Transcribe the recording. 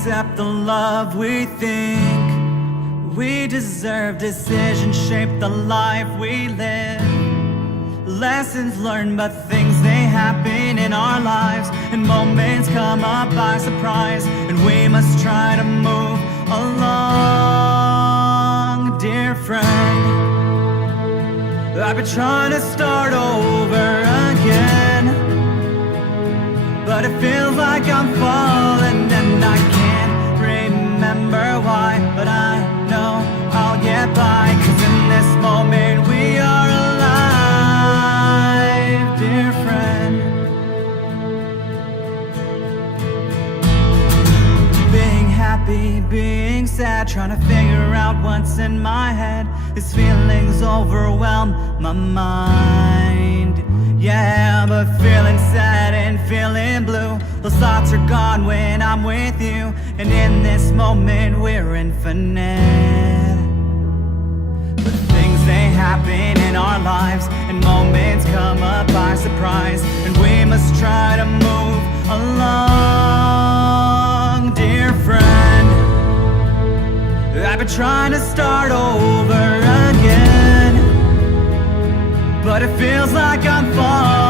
accept the love we think we deserve. Decisions shape the life we live. Lessons learned, but things they happen in our lives, and moments come up by surprise, and we must try to move along. Dear friend, I've been trying to start over again, but it feels like I'm falling and I can't remember why. But I know I'll get by, 'cause in this moment we are alive. Dear friend, being happy, being sad, trying to figure out what's in my head. These feelings overwhelm my mind. Yeah, but feeling sad and feeling blue, those thoughts are gone when I'm with you. And in this moment we're infinite. But things they happen in our lives, and moments come up by surprise, and we must try to move along. Dear friend, I've been trying to start over again, but it feels like I'm falling